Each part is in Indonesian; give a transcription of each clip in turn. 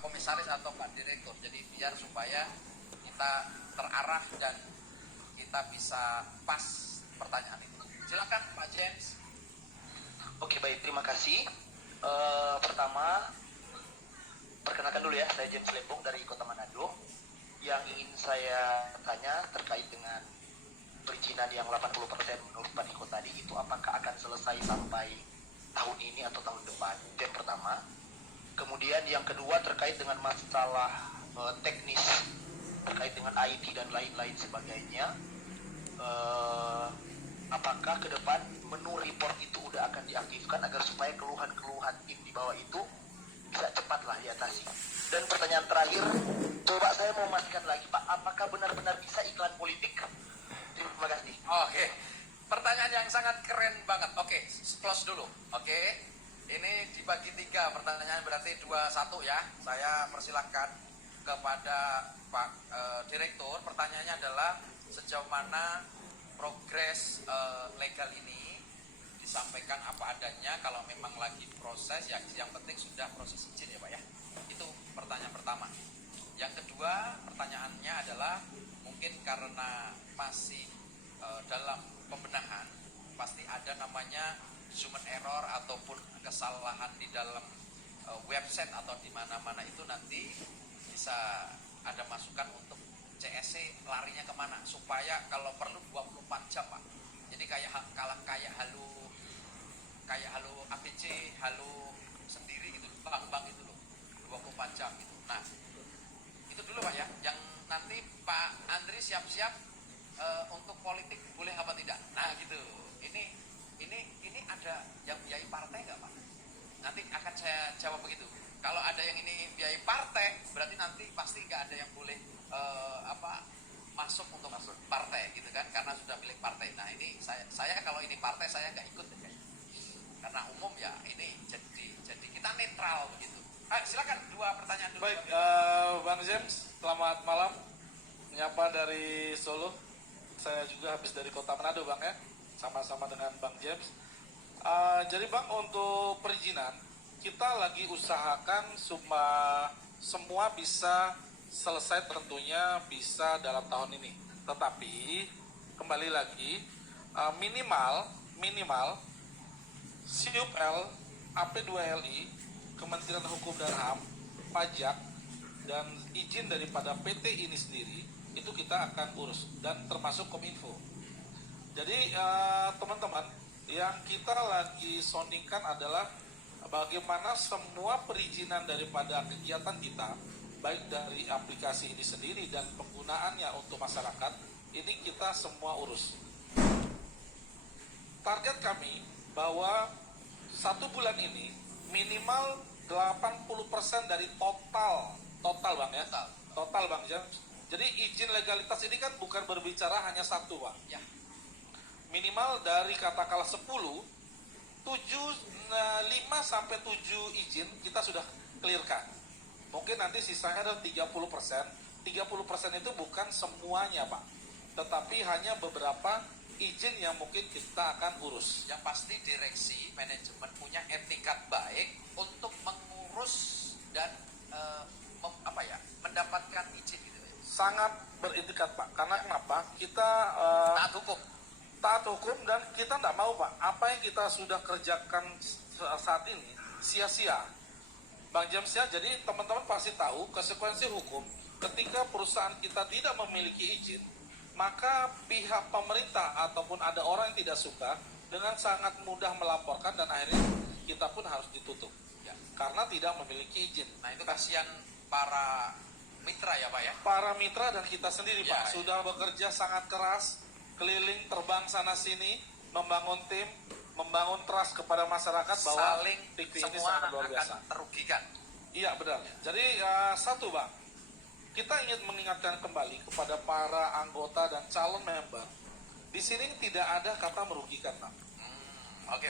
Pak Komisaris atau Pak Direktur. Jadi biar supaya kita terarah dan kita bisa pas pertanyaan itu. Silakan Pak James. Oke, baik, terima kasih. Pertama, perkenalkan dulu ya, saya James Lempung dari Kota Manado. Yang ingin saya tanya terkait dengan perizinan yang 80% menurut Pak Niko tadi, itu apakah akan selesai sampai tahun ini atau tahun depan? Itu yang pertama. Kemudian yang kedua terkait dengan masalah teknis, terkait dengan IT dan lain-lain sebagainya. Apakah ke depan menu report itu udah akan diaktifkan agar supaya keluhan-keluhan tim di bawah itu bisa cepatlah diatasi. Dan pertanyaan terakhir, coba saya mau memastikan lagi Pak, apakah benar-benar bisa iklan politik? Terima kasih. Oke, pertanyaan yang sangat keren banget. Oke, close dulu. Oke, ini dibagi 3 pertanyaan, berarti 2-1 ya. Saya persilahkan kepada Pak Direktur. Pertanyaannya adalah sejauh mana progres legal ini, disampaikan apa adanya. Kalau memang lagi proses, ya yang penting sudah proses izin ya Pak ya. Itu pertanyaan pertama. Yang kedua pertanyaannya adalah mungkin karena masih dalam pembenahan, pasti ada namanya human error ataupun kesalahan di dalam website atau di mana-mana itu, nanti bisa ada masukan untuk CSC larinya kemana supaya kalau perlu 24 jam Pak. Jadi kayak halo ABC, halo sendiri gitu, bank itu loh, 24 jam gitu. Nah, itu dulu Pak ya. Yang nanti Pak Andri siap-siap untuk politik boleh apa tidak. Nah gitu. Ini ada yang biayai partai nggak Pak? Nanti akan saya jawab begitu. Kalau ada yang ini biayai partai, berarti nanti pasti nggak ada yang boleh masuk untuk masuk partai gitu kan, karena sudah milik partai. Nah ini saya kalau ini partai saya nggak ikut ya, karena umum ya. Ini jadi kita netral begitu. Silakan 2 pertanyaan dulu. Baik, Bang James, selamat malam. Menyapa dari Solo. Saya juga habis dari Kota Manado Bang ya, sama-sama dengan Bang James. Jadi Bang, untuk perizinan kita lagi usahakan semua bisa selesai, tentunya bisa dalam tahun ini. Tetapi kembali lagi, minimal CUPL, AP2LI, Kementerian Hukum dan HAM, pajak, dan izin daripada PT ini sendiri itu kita akan urus, dan termasuk Kominfo. Jadi teman-teman, yang kita lagi soundingkan adalah bagaimana semua perizinan daripada kegiatan kita, baik dari aplikasi ini sendiri dan penggunaannya untuk masyarakat, ini kita semua urus. Target kami bahwa 1 bulan ini minimal 80% dari total Bang ya, total Bang James. Jadi izin legalitas ini kan bukan berbicara hanya 1 Bang ya. Minimal dari katakanlah 10, 5 sampai 7 izin kita sudah clearkan. Mungkin nanti sisanya ada 30%. 30% itu bukan semuanya Pak, tetapi hanya beberapa izin yang mungkin kita akan urus. Yang pasti direksi manajemen punya etikat baik untuk mengurus dan mendapatkan izin gitu. Sangat beretikat Pak, karena ya. Kenapa? Kita taat hukum dan kita tidak mau Pak, apa yang kita sudah kerjakan saat ini sia-sia Bang James ya. Jadi teman-teman pasti tahu konsekuensi hukum ketika perusahaan kita tidak memiliki izin, maka pihak pemerintah ataupun ada orang yang tidak suka dengan sangat mudah melaporkan, dan akhirnya kita pun harus ditutup ya, karena tidak memiliki izin. Nah itu kasihan para mitra ya Pak ya. Para mitra dan kita sendiri ya, Pak sudah bekerja sangat keras, keliling terbang sana sini, membangun tim, membangun trust kepada masyarakat bahwa saling TV semua ini sangat luar biasa. Akan terugikan. Iya benar. Jadi satu Bang, kita ingin mengingatkan kembali kepada para anggota dan calon member, di sini tidak ada kata merugikan Bang. Oke.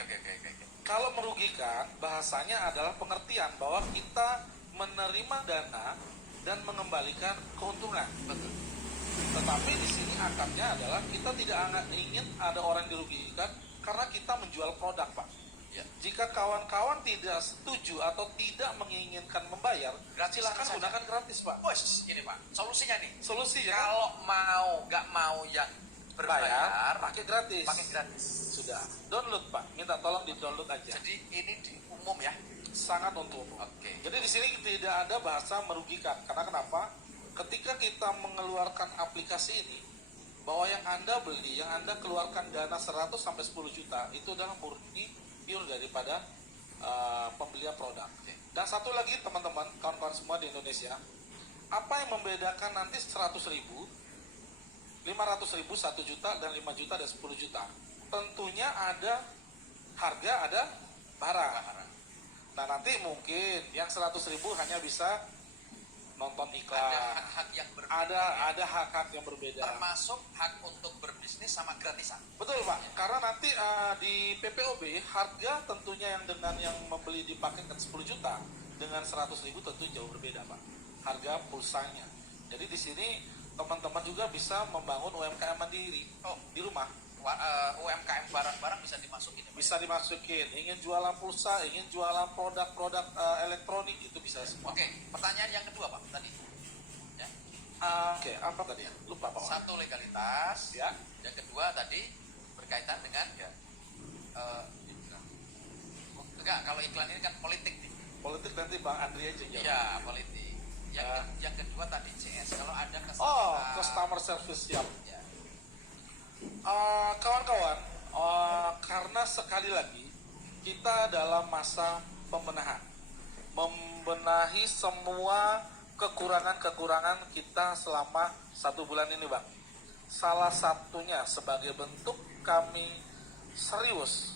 Kalau merugikan bahasanya adalah pengertian bahwa kita menerima dana dan mengembalikan keuntungan. Betul. Tetapi di sini akarnya adalah kita tidak ingin ada orang dirugikan karena kita menjual produk Pak. Ya. Jika kawan-kawan tidak setuju atau tidak menginginkan membayar, Gratis silakan saja. gunakan gratis, Pak. Bos, ini Pak, solusinya nih. Solusi ya. Kalau nggak mau yang Bayar, berbayar, pakai gratis. pakai gratis. Sudah. Download, Pak. Minta tolong di-download aja. Jadi ini di umum ya. Sangat untuk umum. Oke. Jadi di sini tidak ada bahasa merugikan. Karena kenapa? Ketika kita mengeluarkan aplikasi ini, bahwa yang Anda beli, yang Anda keluarkan dana 100 sampai 10 juta, itu adalah murni pure daripada pembelian produk. Dan satu lagi teman-teman, kawan-kawan semua di Indonesia, apa yang membedakan nanti 100 ribu, 500 ribu, 1 juta, dan 5 juta, dan 10 juta? Tentunya ada harga, ada barang. Nah nanti mungkin yang 100 ribu hanya bisa nonton Ada iklan. hak-hak yang berbeda. Ada hak-hak yang berbeda. Termasuk hak untuk berbisnis sama gratisan. Betul Pak, karena nanti di PPOB harga tentunya yang dengan yang membeli di paket 10 juta dengan 100 ribu tentu jauh berbeda Pak, harga pulsanya. Jadi di sini teman-teman juga bisa membangun UMKM mandiri di rumah. UMKM barang-barang bisa dimasukin ya, Pak? Bisa dimasukin, ingin jualan pulsa, ingin jualan produk-produk elektronik, itu bisa semua. Oke, pertanyaan yang kedua Pak tadi. Ya. Oke, apa tadi? Lupa Pak. Satu legalitas. Ya. Yang kedua tadi berkaitan dengan enggak, kalau iklan ini kan politik nih. Politik nanti Bang Andri aja jawab. Iya, politik. Yang kedua tadi CS. Kalau ada Customer service siap. Ya. Kawan-kawan, karena sekali lagi kita dalam masa pembenahan, membenahi semua kekurangan-kekurangan kita selama 1 bulan ini, Bang. Salah satunya sebagai bentuk kami serius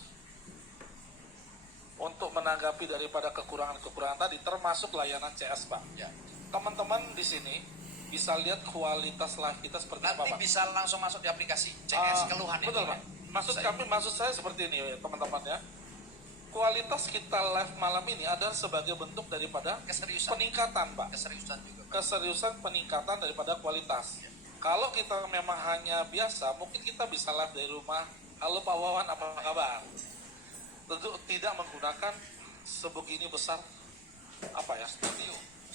untuk menanggapi daripada kekurangan-kekurangan tadi, termasuk layanan CS, Bang. Ya. Teman-teman di sini bisa lihat kualitas live kita seperti apa, Nanti Pak. bisa langsung masuk di aplikasi CS keluhan ini. Betul Pak. Maksud saya seperti ini teman-teman ya. Kualitas kita live malam ini adalah sebagai bentuk daripada Keseriusan. peningkatan Pak. Keseriusan juga. Pak. Keseriusan peningkatan daripada kualitas. Kalau kita memang hanya biasa, mungkin kita bisa live dari rumah. Halo Pak Wawan, apa kabar? Tentu tidak menggunakan sebegini besar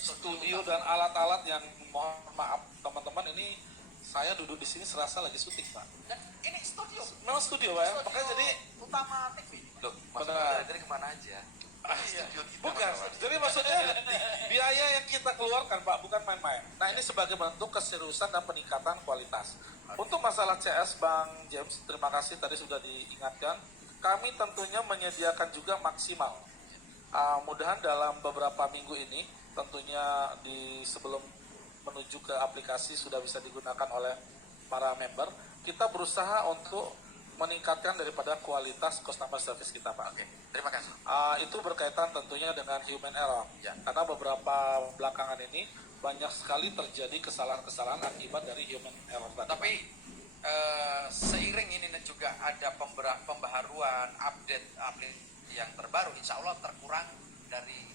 studio dan alat-alat yang mohon maaf teman-teman, ini saya duduk di sini serasa lagi syuting Pak. Dan ini studio. Memang studio Pak ya, makanya jadi utama TV. Loh, benar. dari kemana aja? Studio kita Bukan, jadi maksudnya biaya yang kita keluarkan Pak bukan main-main. Nah ini sebagai bentuk keseriusan dan peningkatan kualitas. Untuk masalah CS Bang James, terima kasih tadi sudah diingatkan. Kami tentunya menyediakan juga maksimal. Mudahan dalam beberapa minggu ini, tentunya sebelum menuju ke aplikasi sudah bisa digunakan oleh para member. Kita berusaha untuk meningkatkan daripada kualitas customer service kita Pak. Oke, terima kasih. Itu berkaitan tentunya dengan human error. Ya. Karena beberapa belakangan ini banyak sekali terjadi kesalahan-kesalahan akibat dari human error tadi. Tapi seiring ini juga ada pembaharuan, update yang terbaru, insya Allah terkurang dari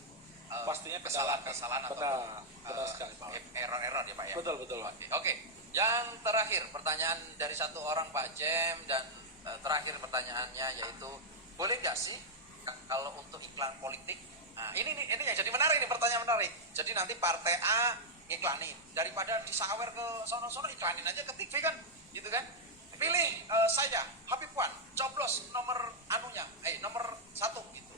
pastinya kesalahan-kesalahan atau benar sekali Pak. error-error ya Pak ya. Betul betul. Oke. Yang terakhir pertanyaan dari satu orang Pak Jem, dan terakhir pertanyaannya yaitu boleh nggak sih kalau untuk iklan politik? Nah ini yang jadi menarik, ini pertanyaan menarik. Jadi nanti partai A iklanin, daripada disawer ke sono-sono, iklanin aja ke TV kan, gitu kan? Pilih saya Habib Wan, coblos nomor nomor 1 gitu.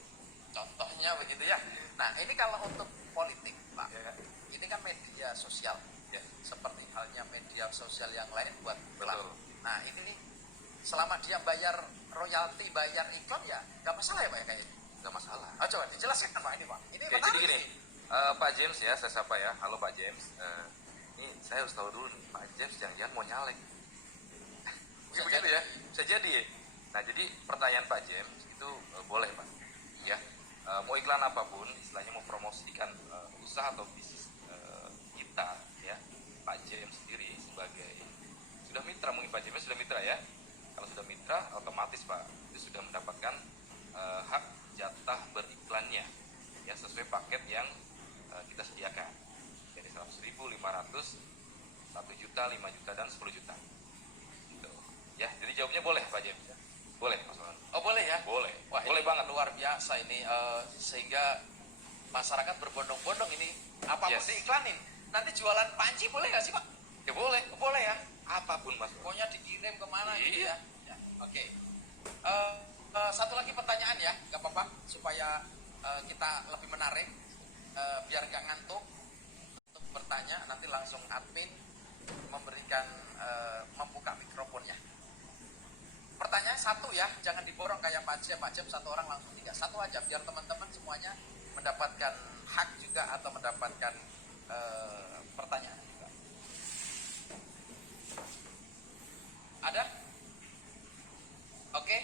Contohnya begitu ya. Nah ini kalau untuk politik Pak, ini kan media sosial. Ya, seperti halnya media sosial yang lain buat iklan. Nah ini selama dia bayar royalti, bayar iklan ya nggak masalah ya Pak ya kayaknya? Nggak masalah. Coba dijelaskan Pak ini Pak. Ini Oke, menarik jadi gini, nih. Pak James ya, saya sapa ya. Halo Pak James. Ini saya harus tahu dulu nih, Pak James jangan-jangan mau nyalek. Begitu ya, bisa jadi. Nah jadi pertanyaan Pak James itu boleh Pak. Ya, mau iklan apapun, istilahnya mau promosikan usaha atau bisnis kita ya. Pak James sendiri sebagai sudah mitra, mungkin Pak James sudah mitra ya. Kalau sudah mitra, otomatis Pak itu sudah mendapatkan hak jatah beriklannya ya, sesuai paket yang kita sediakan. Jadi 100.000, 500, 1 juta, 5 juta, dan 10 juta. Gitu. Ya, jadi jawabnya boleh Pak James. Boleh Mas Wan. Oh boleh ya? Boleh. Wah, boleh banget, luar biasa ini, sehingga masyarakat berbondong-bondong ini apapun Yes. diiklanin. Nanti jualan panci boleh nggak sih Pak? Ya boleh. Boleh ya. Apapun mas. Pokoknya dikirim kemana gitu Iya. ya. Ya, oke. Satu lagi pertanyaan ya, nggak apa-apa, supaya kita lebih menarik, biar nggak ngantuk untuk bertanya. Nanti langsung admin memberikan membuka mikrofonnya. Pertanyaan satu ya, jangan diborong kayak Pak Jem satu orang langsung tiga. Satu aja biar teman-teman semuanya mendapatkan hak juga atau mendapatkan pertanyaan juga. Ada? Oke.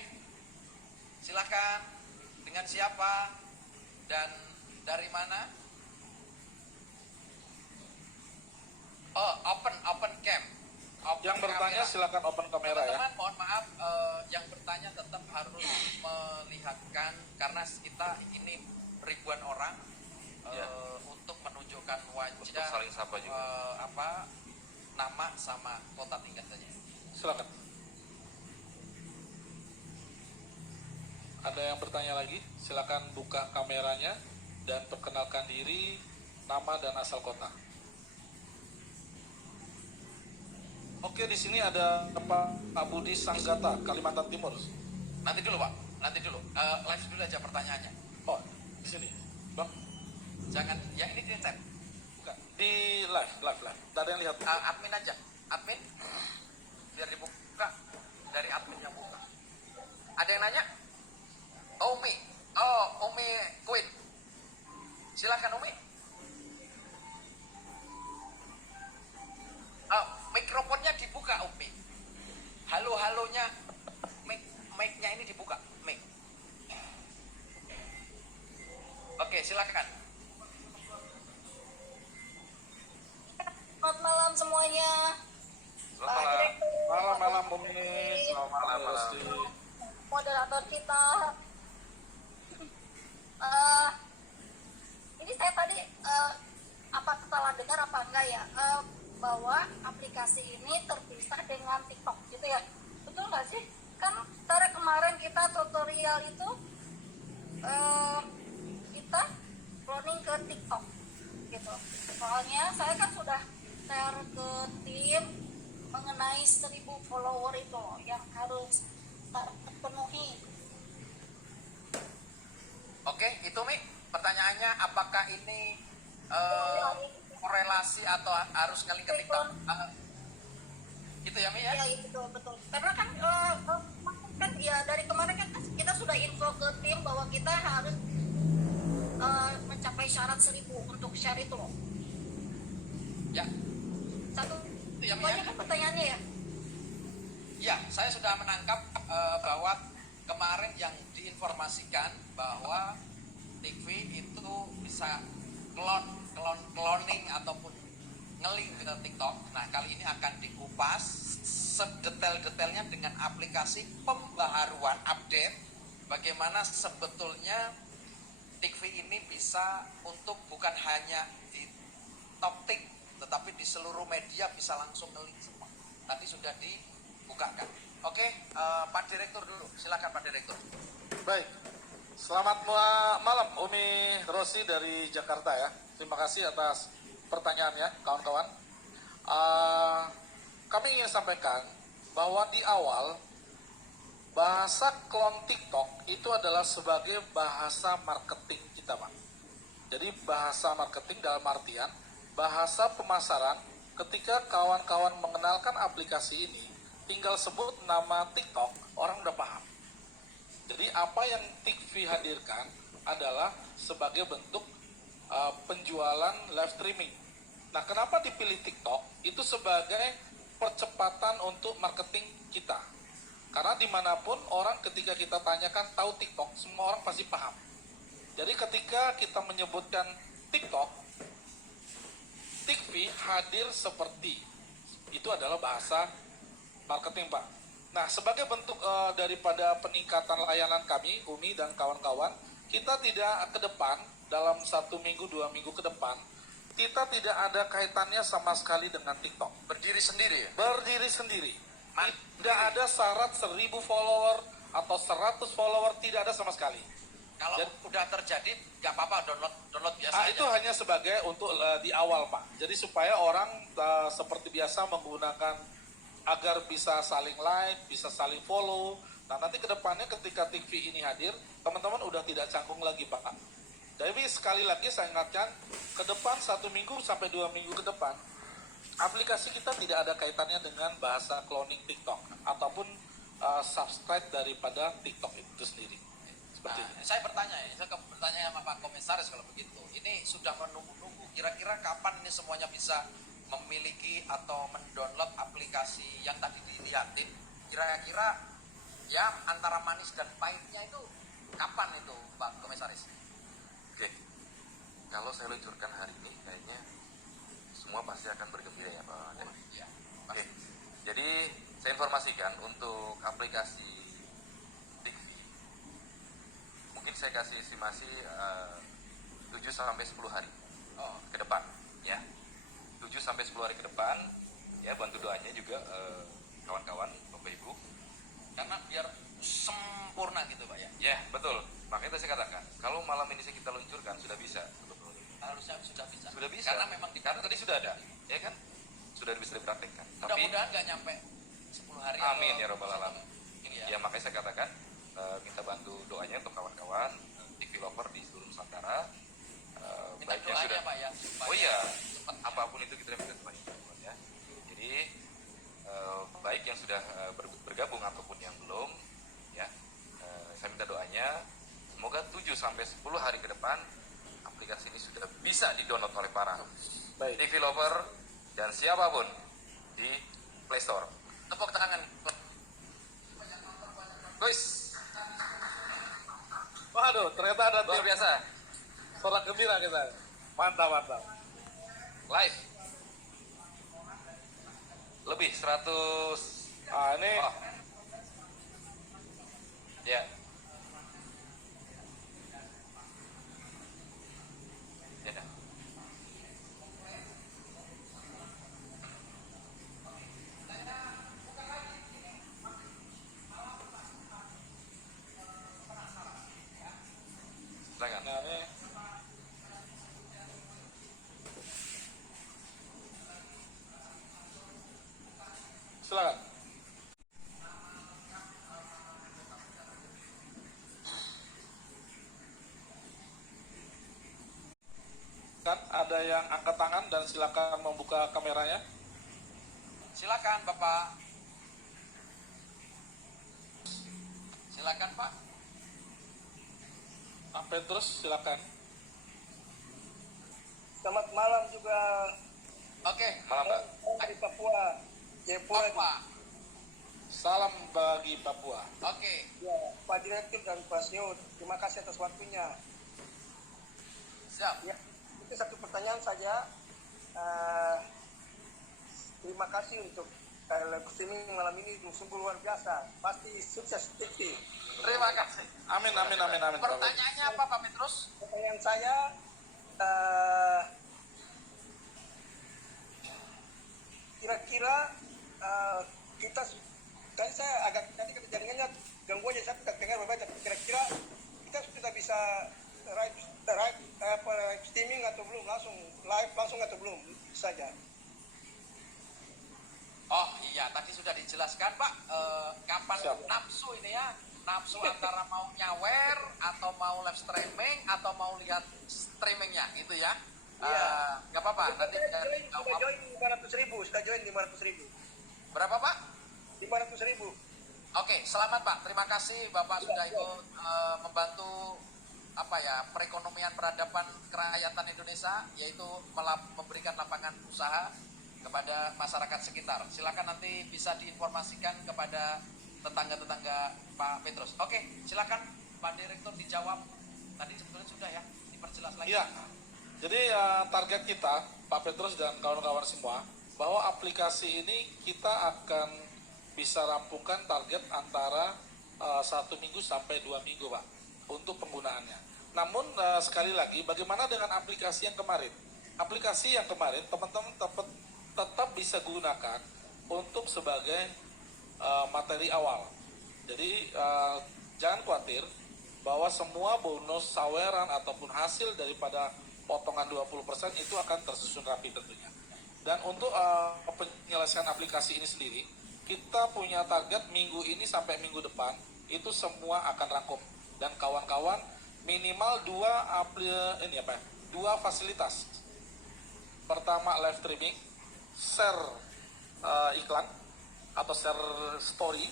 Silakan. Dengan siapa dan dari mana? Oh, open cam. Open Yang bertanya kamera. silakan open kamera ya. Teman-teman, mohon maaf, yang bertanya tetap harus melihatkan, karena kita ini ribuan orang, Ya. untuk menunjukkan wajah, Untuk saling sapa juga. nama sama kota tingkatannya. Silakan. Ada yang bertanya lagi? Silakan buka kameranya dan perkenalkan diri, nama dan asal kota. Oke, di sini ada Pak Budi Sanggata, Kalimantan Timur. Nanti dulu Pak, nanti dulu. Live dulu aja pertanyaannya. Oh, di sini, Bang. Jangan, yang ini di chat. Bukan. Di live. Tidak ada yang lihat. Admin aja, admin. Biar dibuka dari admin yang buka. Ada yang nanya? Umi, Umi Queen. Silakan Umi. Mikrofonnya dibuka Umi. Halo-halonya, mic-nya ini dibuka, mic. Oke, silakan. Selamat malam semuanya. Selamat Pak malam. Direktur, Malam Bumi. Selamat malam Malam. Rosti. moderator kita. Ini saya tadi apa salah dengar apa enggak ya, bahwa aplikasi ini terpisah dengan TikTok gitu ya, betul nggak sih? Kan dari kemarin kita tutorial itu kita cloning ke TikTok gitu. Soalnya saya kan sudah share ke tim mengenai 1000 follower itu loh, yang harus terpenuhi. Oke, itu Mi. Pertanyaannya, apakah ini korelasi atau harus ngeling ke TikTok? Itu ya Mi ya? Ya itu betul. Karena kan kan ya dari kemarin kan kita sudah info ke tim bahwa kita harus mencapai syarat 1000 untuk share itu loh. Ya. Satu Itu ya Mi banyak ya? kan pertanyaannya ya. Ya, saya sudah menangkap bahwa kemarin yang diinformasikan bahwa TV itu bisa cloning ataupun ngeling ke TikTok. Nah, kali ini akan dikupas sedetail-detailnya dengan aplikasi pembaharuan update bagaimana sebetulnya TV ini bisa untuk bukan hanya di top tik tetapi di seluruh media bisa langsung ngeling semua. Tadi sudah dibukakan. Oke, Pak Direktur dulu. Silakan Pak Direktur. Baik. Selamat malam Umi Rosi dari Jakarta ya. Terima kasih atas pertanyaannya kawan-kawan. Kami ingin sampaikan bahwa di awal bahasa klon TikTok itu adalah sebagai bahasa marketing kita, Pak. Jadi bahasa marketing dalam artian bahasa pemasaran ketika kawan-kawan mengenalkan aplikasi ini, tinggal sebut nama TikTok, orang udah paham. Jadi apa yang TikV hadirkan adalah sebagai bentuk penjualan live streaming. Nah, kenapa dipilih TikTok? Itu sebagai percepatan untuk marketing kita. Karena dimanapun orang ketika kita tanyakan tahu TikTok, semua orang pasti paham. Jadi ketika kita menyebutkan TikTok, TikV hadir seperti itu adalah bahasa marketing, Pak. Nah, sebagai bentuk daripada peningkatan layanan kami, Umi dan kawan-kawan, kita tidak ke depan, dalam 1 minggu, 2 minggu ke depan, kita tidak ada kaitannya sama sekali dengan TikTok. Berdiri sendiri ya? Berdiri sendiri. Tidak ada syarat 1000 follower, atau 100 follower tidak ada sama sekali. Kalau Jadi- udah terjadi nggak apa-apa, download biasa aja. Itu hanya sebagai untuk di awal Pak. Jadi supaya orang seperti biasa menggunakan agar bisa saling like, bisa saling follow. Nah nanti kedepannya ketika TV ini hadir, teman-teman udah tidak canggung lagi Pak. Jadi sekali lagi saya ingatkan, ke depan 1 minggu sampai 2 minggu ke depan, aplikasi kita tidak ada kaitannya dengan bahasa cloning TikTok ataupun subscribe daripada TikTok itu sendiri. Seperti Nah, itu. saya bertanya sama Pak Komisaris kalau begitu. Ini sudah menunggu-nunggu. Kira-kira kapan ini semuanya bisa memiliki atau mendownload aplikasi yang tadi dilihatin? Kira-kira ya antara manis dan pahitnya itu kapan itu Pak Komisaris? Oke, kalau saya luncurkan hari ini, kayaknya semua pasti akan bergembira ya Pak Dev. Ya, Oke, jadi saya informasikan untuk aplikasi TV, mungkin saya kasih estimasi 7 sampai 10 hari oh, ke depan, ya. 7 sampai 10 hari ke depan, ya bantu doanya juga kawan-kawan, Bapak Ibu. karena biar sempurna gitu Pak ya. Ya, betul. Makanya tadi saya katakan, kalau malam ini kita luncurkan sudah bisa. Harusnya sudah bisa. Sudah bisa. Karena memang Karena tadi sudah ada, ya kan? Sudah bisa dipraktekkan. Tapi mudah-mudahan nggak nyampe 10 hari. Amin atau ya Rabbal Alamin. Ini ya makanya saya katakan minta bantu doanya untuk kawan-kawan TV lover di seluruh Nusantara. Minta Baik yang doanya sudah. Pak ya. supaya Oh iya, cepat. apapun itu kita minta doanya ya. Jadi baik yang sudah bergabung ataupun yang belum, ya saya minta doanya. Semoga 7 sampai 10 hari ke depan aplikasi ini sudah bisa di-download oleh para Baik. TV lover dan siapapun di Play Store. Tepuk tangan. Guys, Waduh, ternyata ada luar tim biasa. sorak gembira kita. Mantap, mantap. Live. Lebih 100. Ah, ini Oh. Ya. Ya dah. Silakan. nah, ini silakan. Kan ada yang angkat tangan dan silakan membuka kameranya. Silakan Bapak. Silakan Pak. Sampai terus silakan. Selamat malam juga Oke. Malam, Mbak. dari Papua, Jayapura. Pak. Salam bagi Papua. Oke. Ya, Pak Direktur dan Pak Sio, terima kasih atas waktunya. Siap. Ya, itu satu pertanyaan saja. Terima kasih untuk live streaming malam ini sungguh luar biasa. Pasti sukses TV. Terima kasih. Amin, amin, amin, amin. Pertanyaannya apa Pak Petrus? Pertanyaan saya, kira-kira kita tadi saya tadi jaringannya gangguan jadi saya tidak dengar banyak. Kira-kira kita sudah bisa live streaming atau belum, langsung atau belum saja. Oh iya, tadi sudah dijelaskan Pak. Kapan Siap. nafsu ini ya? Nafsu antara mau nyawer atau mau live streaming atau mau lihat streamingnya gitu ya? Iya. Nggak apa-apa. Nanti Sudah join 500.000, sudah join 500.000. berapa Pak? 500.000. Oke, selamat Pak. Terima kasih Bapak sudah ikut membantu apa ya perekonomian peradaban kerakyatan Indonesia, yaitu memberikan lapangan usaha kepada masyarakat sekitar. Silakan nanti bisa diinformasikan kepada tetangga-tetangga Pak Petrus. Oke, silakan Pak Direktur dijawab. Tadi sebetulnya sudah ya, diperjelas lagi. Iya. Jadi target kita, Pak Petrus dan kawan-kawan semua, bahwa aplikasi ini kita akan bisa rampungkan target antara 1 minggu sampai 2 minggu, Pak, untuk penggunaannya. Namun sekali lagi, bagaimana dengan aplikasi yang kemarin? Aplikasi yang kemarin teman-teman tetap bisa gunakan untuk sebagai materi awal. Jadi jangan khawatir bahwa semua bonus saweran ataupun hasil daripada potongan 20% itu akan tersusun rapi tentunya. Dan untuk penyelesaian aplikasi ini sendiri, kita punya target minggu ini sampai minggu depan itu semua akan rampung. Dan kawan-kawan minimal dua fasilitas. Pertama live streaming, share iklan atau share story,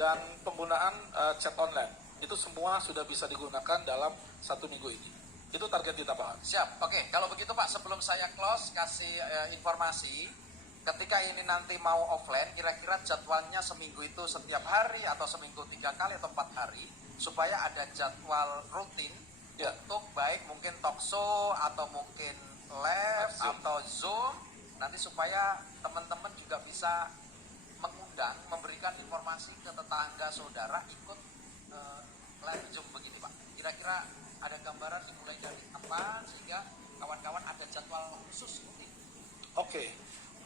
dan penggunaan chat online. Itu semua sudah bisa digunakan dalam 1 minggu ini. Itu target kita, Pak. Siap, oke. Kalau begitu Pak, sebelum saya close, kasih informasi. Ketika ini nanti mau offline, kira-kira jadwalnya seminggu itu setiap hari, atau seminggu 3 kali atau 4 hari, supaya ada jadwal rutin untuk baik mungkin talk show, atau mungkin live, atau Zoom, nanti supaya teman-teman juga bisa mengundang, memberikan informasi ke tetangga, saudara, ikut live Zoom begini Pak. Kira-kira ada gambaran dimulai dari apa sehingga kawan-kawan ada jadwal khusus mungkin. Oke,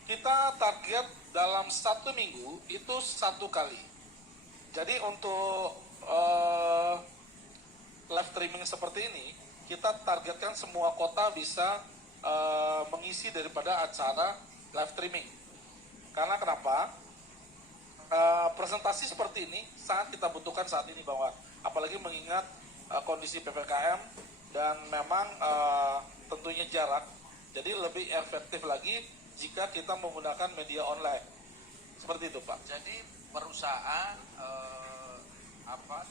kita target dalam 1 minggu itu 1 kali. Jadi untuk live streaming seperti ini, kita targetkan semua kota bisa mengisi daripada acara live streaming. Karena kenapa? Presentasi seperti ini sangat kita butuhkan saat ini, bahwa apalagi mengingat kondisi PPKM dan memang tentunya jarak, jadi lebih efektif lagi jika kita menggunakan media online seperti itu, Pak. Jadi perusahaan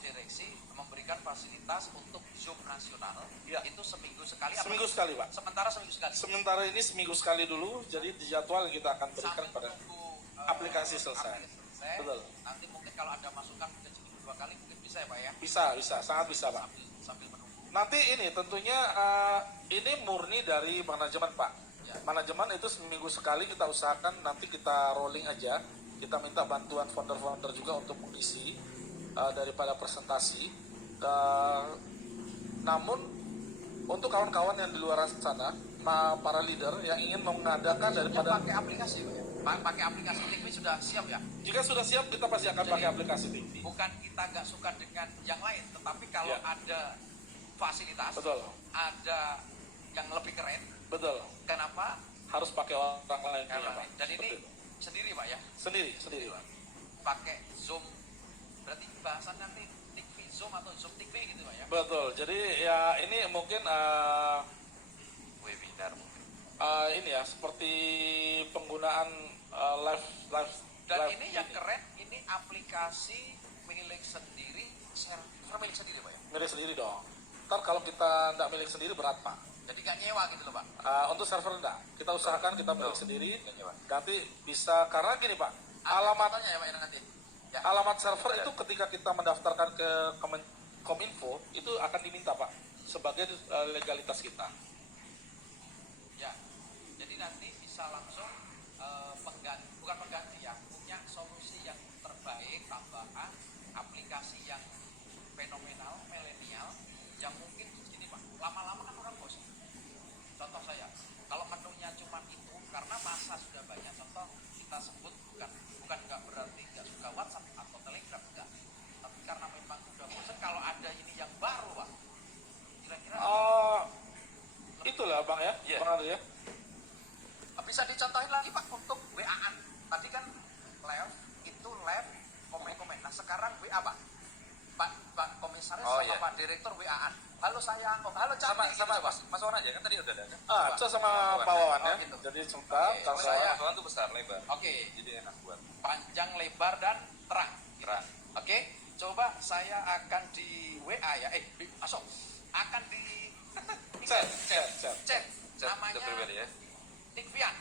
direksi memberikan fasilitas untuk Zoom nasional itu seminggu sekali. Seminggu sekali, Pak. Sementara seminggu sekali. Sementara ini seminggu sekali dulu, jadi di jadwal kita akan berikan pada aplikasi selesai. Betul. Nanti mungkin kalau ada masukan mungkin seminggu 2 kali mungkin bisa ya Pak ya. Bisa, sangat bisa, Pak. Sambil menunggu. Nanti ini tentunya ini murni dari manajemen, Pak. Ya. Manajemen itu seminggu sekali kita usahakan, nanti kita rolling aja. Kita minta bantuan founder-founder juga untuk mengisi daripada presentasi. Namun untuk kawan-kawan yang di luar sana, para leader yang ingin mengadakan daripada pakai aplikasi Pak ya. Pakai aplikasi Tikvi sudah siap ya? jika sudah siap, kita pasti akan pakai aplikasi Tikvi. Bukan kita nggak suka dengan yang lain, tetapi kalau ada fasilitas, Betul. ada yang lebih keren, Betul. kenapa? Harus pakai orang lain, Yang Pak. lain. Dan ini Seperti itu. sendiri Pak ya? Sendiri, Pak. Pakai Zoom, berarti bahasan nanti Tikvi Zoom atau Zoom Tikvi gitu Pak ya? Betul. Jadi ya ini mungkin Webinar mungkin. ini ya seperti penggunaan live Dan live ini yang keren, ini aplikasi milik sendiri, server milik sendiri Pak ya? milik sendiri dong. Ntar kalau kita nggak milik sendiri berat, Pak. Jadi nggak nyewa gitu loh Pak? Untuk server enggak, kita usahakan kita milik sendiri. Nggak nyewa. Nanti bisa, karena gini Pak, alamat Fotonya ya Pak ya nanti? Ya. alamat server itu ketika kita mendaftarkan ke Kominfo itu akan diminta, Pak, sebagai legalitas kita. Ya, jadi nanti bisa langsung bukan pengganti ya, punya solusi yang terbaik, tambahan aplikasi yang fenomenal, milenial, yang mungkin gini Pak, lama-lama kan orang bosan. Contoh saya, kalau menunya cuma itu, karena masa sudah banyak, contoh kita sebut bukan nggak berarti nggak suka WhatsApp atau Telegram, enggak. Tapi karena memang udah bosan, kalau ada ini yang baru Pak, kira-kira Itulah Bang ya, Iya. Bang Andri ya. bisa dicontohin lagi Pak untuk WA-an. Tadi kan live, itu live komen-komen. Nah sekarang WA Pak Komisaris sama Pak Direktur WA-an. Halo sayang, halo cantik. Sama gitu, Pak. Mas Wawan aja kan tadi udah ada. Itu sama Pak Wawan ya. gitu. Jadi sebentar, Oke, kalau saya- Mas Wawan tuh besar, lebar. Oke, Jadi enak buat panjang, lebar, dan terang. terang. Oke, coba saya akan di WA ya. Masuk. Akan di chat. chat. Chat Namanya pribadi ya. Tikvian.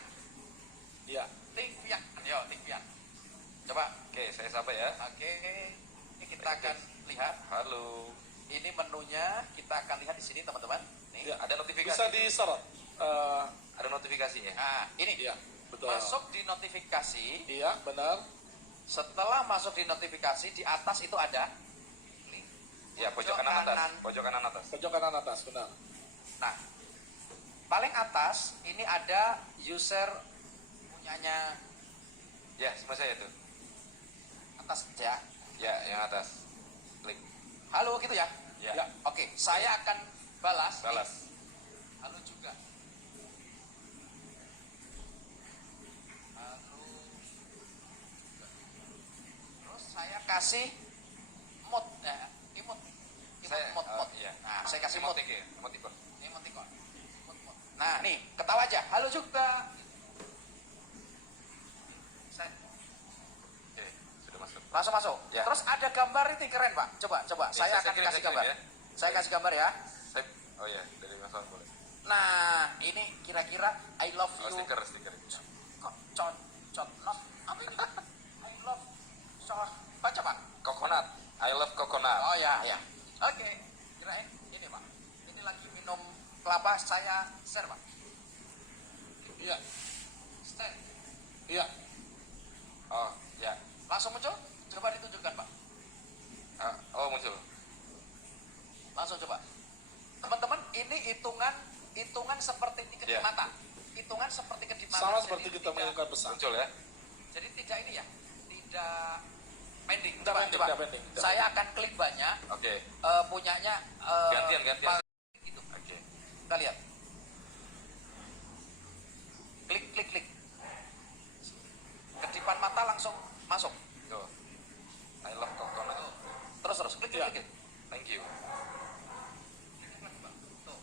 Iya. Tikvian. Yo, Tikvian. Coba. Oke, saya sapa ya. Oke, ini kita akan lihat. Halo. Ini menunya, kita akan lihat di sini teman-teman. Nih. Iya. Ada notifikasi. Bisa disorot. Ada notifikasinya. Nah, ini Iya, betul. masuk di notifikasi. Iya, benar. Setelah masuk di notifikasi, di atas itu ada nih. Ya, pojok kanan atas. Pojok kanan atas. Pojok kanan atas, benar. Nah, paling atas ini ada user punyanya Ya, sama saya itu. atas ya. Ya, yang atas. Klik. Halo gitu ya? Ya. Oke, saya akan balas. Balas. Halo juga. Halo. Terus saya kasih mod, emot. Emot, mod. Iya. Nah, saya kasih mod. Emoticon. Emoticon. Mod. Nah, nih, ketawa aja. Halo juga. Saya Oke, sudah masuk. langsung masuk. Ya. Terus ada gambar ini keren, Pak. Coba. Nih, Saya akan kirim, kasih kirim gambar. ya. Saya kasih gambar ya. Oh ya, dari Mas Wan boleh. Nah, ini kira-kira I love Oh, you. stiker. Kok not apa ini? I love so baca, Pak. Coconut. I love coconut. Oh ya. Oke. Kirain ini, Pak. Ini lagi minum kelapa, saya share, Pak. Iya, Stand. iya. Oh, ya. Langsung muncul? Coba ditunjukkan, Pak. Oh, muncul. Langsung coba. Teman-teman, ini hitungan seperti di kedip Ya. mata. Hitungan seperti kedip mata. Sama Jadi seperti kita tidak- mengirimkan pesan. Muncul ya. Jadi tidak ini ya, tidak pending. Tidak pending, tidak pending. Saya akan klik banyak, Oke. punyanya Gantian. Pak, gitu. Oke. Kita lihat. Klik. Kedipan mata langsung masuk. Tuh. I love coconut. Terus klik. Iya. Thank you. Tuh.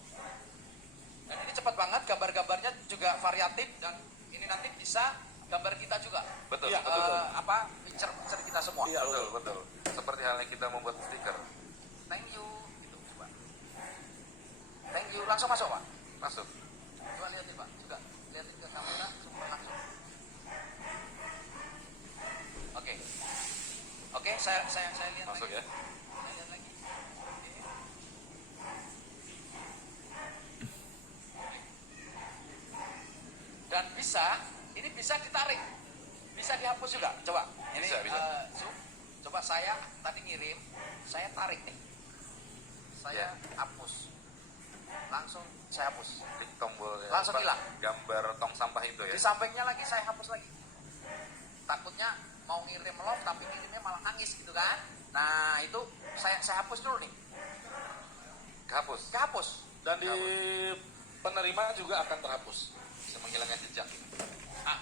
Dan ini cepat banget, gambar-gambarnya juga variatif dan ini nanti bisa gambar kita juga. Betul. Iya, betul. Picture kita semua. Iya. Betul. Seperti halnya kita membuat stiker. Thank you. Gitu, coba. Thank you. Langsung masuk, Pak. Masuk. Coba lihatin, Pak. Juga lihatin ke kamera semua langsung. Oke, saya lihat Masuk lagi. ya. Saya lihat lagi. Oke. Dan ini bisa ditarik. Bisa dihapus juga. Coba. Ini Bisa. zoom. Coba saya tadi ngirim, saya tarik nih. Saya hapus. Langsung saya hapus. Klik tombol ya. Langsung hilang. Gambar tong sampah itu ya. Di sampingnya lagi saya hapus lagi. Takutnya mau ngirim love tapi ngirimnya malah nangis gitu kan. Nah, itu saya hapus dulu nih. Kehapus. Dan di penerima juga akan terhapus. Bisa menghilangkan jejak. Ah,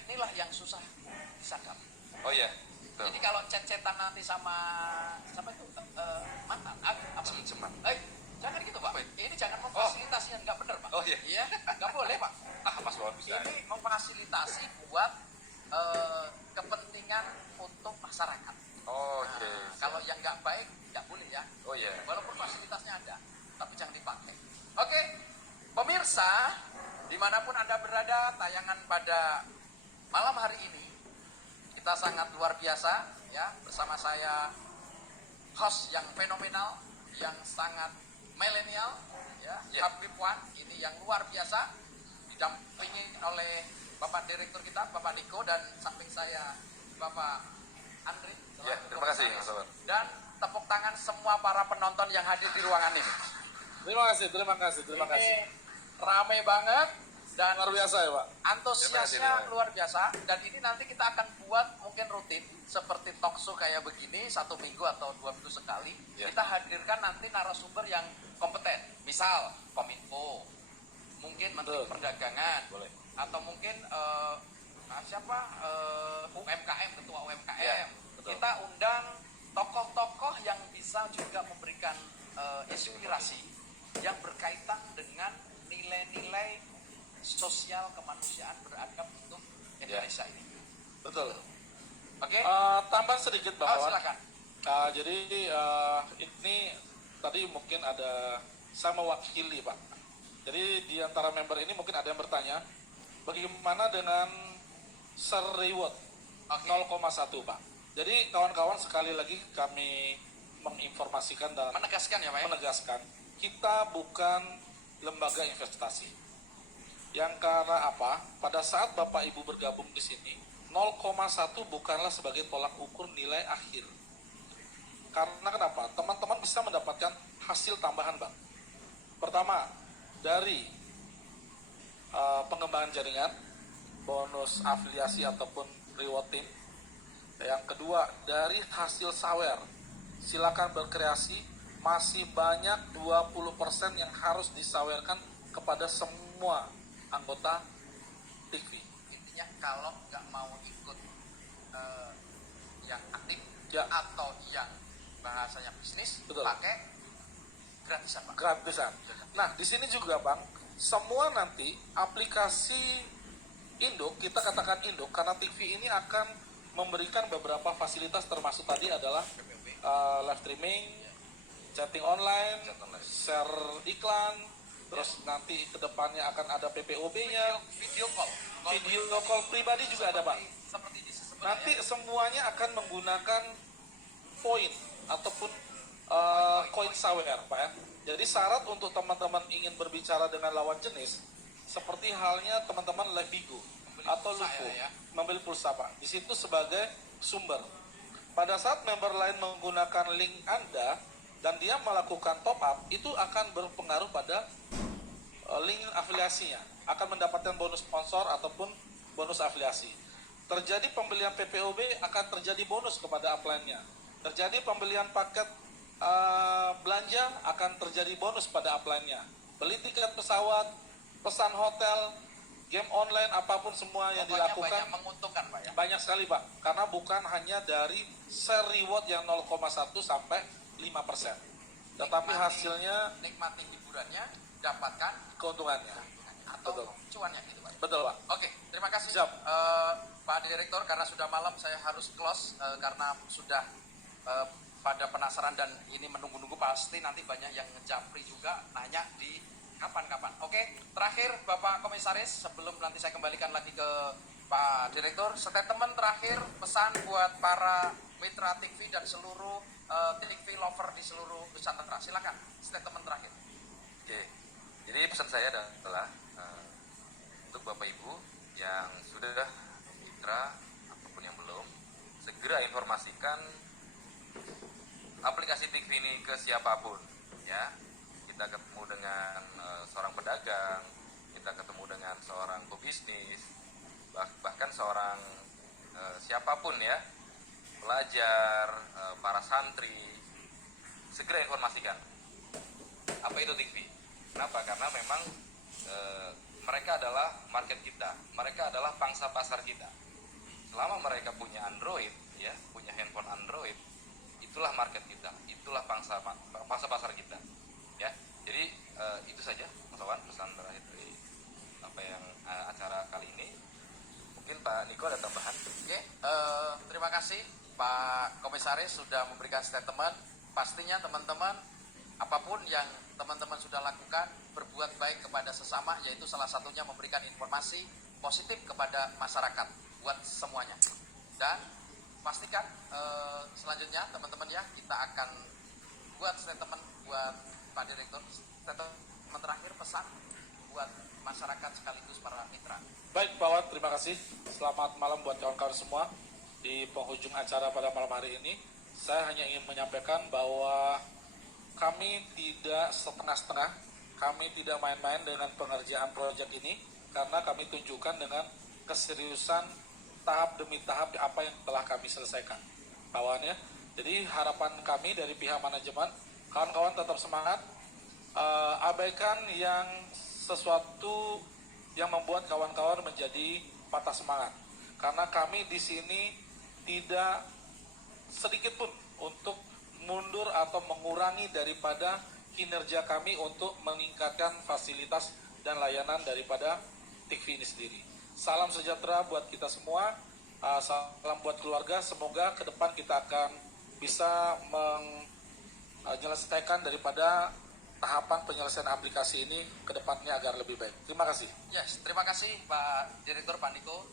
inilah yang susah disadap. Oh iya. Tuh. Jadi kalau chat-chatan nanti sama siapa itu mantan, apa sih? Cemat. Jangan gitu, Pak. Apa Ini jangan memfasilitasi yang nggak benar, Pak. Oh, iya. Iya, nggak boleh, Pak. Mas Wan bisa. Ini memfasilitasi buat kepentingan untuk masyarakat. Oke. Nah, kalau yang nggak baik nggak boleh ya. Oh iya. Walaupun fasilitasnya ada, tapi jangan dipakai. Oke, pemirsa, dimanapun Anda berada, tayangan pada malam hari ini kita sangat luar biasa ya, bersama saya host yang fenomenal, yang sangat milenial ya, Ya. Habib Wan, ini yang luar biasa, didampingi oleh Bapak Direktur kita, Bapak Niko, dan samping saya Bapak Andri. Ya, terima kasih, Mas Wan. Dan tepuk tangan semua para penonton yang hadir di ruangan ini. Terima kasih. Ini rame banget dan Luar biasa ya, Pak. antusiasnya Terima kasih. luar biasa. Dan ini nanti kita akan buat mungkin rutin seperti talk show kayak begini 1 minggu atau 2 minggu sekali. Ya. Kita hadirkan nanti narasumber yang kompeten. Misal Kominfo, mungkin Menteri Betul. Perdagangan, Boleh. atau mungkin UMKM, ketua UMKM. Ya, betul. Kita undang tokoh-tokoh yang bisa juga memberikan inspirasi yang berkaitan dengan nilai-nilai sosial kemanusiaan beradab untuk Indonesia ini. Betul. Oke? Tambah sedikit, Bang Oh, Wan. silakan. Jadi ini tadi mungkin ada saya mewakili, Pak. Jadi di antara member ini mungkin ada yang bertanya, bagaimana dengan share reward Oke. 0,1, Pak. Jadi kawan-kawan sekali lagi kami menginformasikan dan Menegaskan ya, Pak. Ya? menegaskan, kita bukan lembaga investasi. Yang karena apa? Pada saat Bapak Ibu bergabung di sini, 0,1 bukanlah sebagai tolak ukur nilai akhir. Karena kenapa? Teman-teman bisa mendapatkan hasil tambahan, Bang. Pertama, dari pengembangan jaringan, bonus afiliasi ataupun reward team. Yang kedua, dari hasil sawer, silakan berkreasi, masih banyak 20% yang harus disawerkan kepada semua anggota TV. Intinya kalau nggak mau ikut yang aktif Ya. atau yang bahasanya bisnis, Betul. pakai gratisan Pak. Gratisan. Nah, di sini juga Bang, semua nanti aplikasi induk, kita katakan induk, karena TV ini akan memberikan beberapa fasilitas, termasuk tadi adalah live streaming, chatting online, share iklan, terus nanti kedepannya akan ada PPOB-nya, Video call. video call pribadi juga ada Pak. Seperti di sebelumnya. Nanti semuanya akan menggunakan poin ataupun koin sawer Pak ya. Jadi syarat untuk teman-teman ingin berbicara dengan lawan jenis, seperti halnya teman-teman live Bigo atau pulsa Luvo, ya. membeli pulsa Pak. Di situ sebagai sumber. Pada saat member lain menggunakan link Anda dan dia melakukan top up, itu akan berpengaruh pada link afiliasinya, akan mendapatkan bonus sponsor ataupun bonus afiliasi. Terjadi pembelian PPOB, akan terjadi bonus kepada upline-nya. Terjadi pembelian paket belanja, akan terjadi bonus pada upline-nya. Beli tiket pesawat, pesan hotel, game online, apapun semua yang Pokoknya dilakukan banyak menguntungkan Pak ya. banyak sekali Pak, karena bukan hanya dari share reward yang 0,1 sampai 5%, tetapi hasilnya Nikmati hiburannya, dapatkan keuntungannya. atau Betul. cuannya gitu Pak. Betul Pak. Oke, terima kasih Siap. Pak Direktur, karena sudah malam saya harus close karena sudah pada penasaran dan ini menunggu-nunggu, pasti nanti banyak yang ngejapri juga nanya di kapan-kapan. Oke, terakhir Bapak Komisaris, sebelum nanti saya kembalikan lagi ke Pak Direktur, statement terakhir pesan buat para mitra TV dan seluruh TV lover di seluruh Nusantara. Silakan statement terakhir. Oke, jadi pesan saya adalah untuk Bapak Ibu yang sudah mitra ataupun yang belum, segera informasikan aplikasi TV ini ke siapapun, ya. Kita ketemu dengan seorang pedagang, kita ketemu dengan seorang pebisnis, bahkan seorang siapapun ya, pelajar, para santri, segera informasikan apa itu TV. Kenapa? Karena memang mereka adalah market kita, mereka adalah pangsa pasar kita. Selama mereka punya Android, ya, punya handphone Android, itulah market kita, itulah pangsa pasar kita, ya. Jadi itu saja Mas Wawan, pesan terakhir dari apa yang acara kali ini. Mungkin Pak Niko ada tambahan. Oke, terima kasih Pak Komisaris sudah memberikan statement. Pastinya teman-teman, apapun yang teman-teman sudah lakukan, berbuat baik kepada sesama, yaitu salah satunya memberikan informasi positif kepada masyarakat buat semuanya. Dan pastikan selanjutnya teman-teman ya, kita akan buat statement buat Pak Direktur, statement terakhir pesan buat masyarakat sekaligus para mitra. Baik Pak Wan, terima kasih. Selamat malam buat kawan-kawan semua. Di penghujung acara pada malam hari ini, saya hanya ingin menyampaikan bahwa kami tidak setengah-setengah, kami tidak main-main dengan pengerjaan proyek ini, karena kami tunjukkan dengan keseriusan tahap demi tahap apa yang telah kami selesaikan. Kawan ya, jadi harapan kami dari pihak manajemen, kawan-kawan tetap semangat, abaikan yang sesuatu yang membuat kawan-kawan menjadi patah semangat. Karena kami di sini tidak sedikit pun untuk mundur atau mengurangi daripada kinerja kami untuk meningkatkan fasilitas dan layanan daripada TV ini sendiri. Salam sejahtera buat kita semua, salam buat keluarga. Semoga ke depan kita akan bisa menyelesaikan daripada tahapan penyelesaian aplikasi ini ke depannya agar lebih baik. Terima kasih. Yes, terima kasih Pak Direktur, Pak Niko.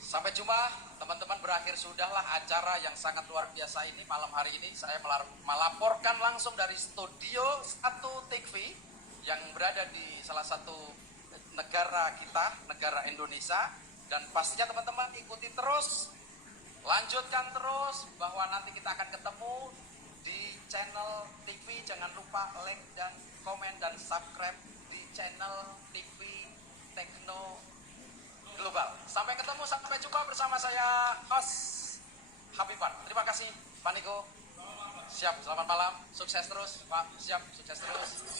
Sampai jumpa teman-teman, berakhir sudahlah acara yang sangat luar biasa ini malam hari ini. Saya melaporkan langsung dari studio 1 TV yang berada di salah satu negara kita, negara Indonesia. Dan pastinya teman-teman ikuti terus, lanjutkan terus, bahwa nanti kita akan ketemu di channel TV. Jangan lupa like dan komen dan subscribe di channel TV Tekno Global. Sampai ketemu, sampai jumpa bersama saya host Habiban. Terima kasih Pak Niko. Siap, selamat malam. Sukses terus Pak. Siap, sukses terus.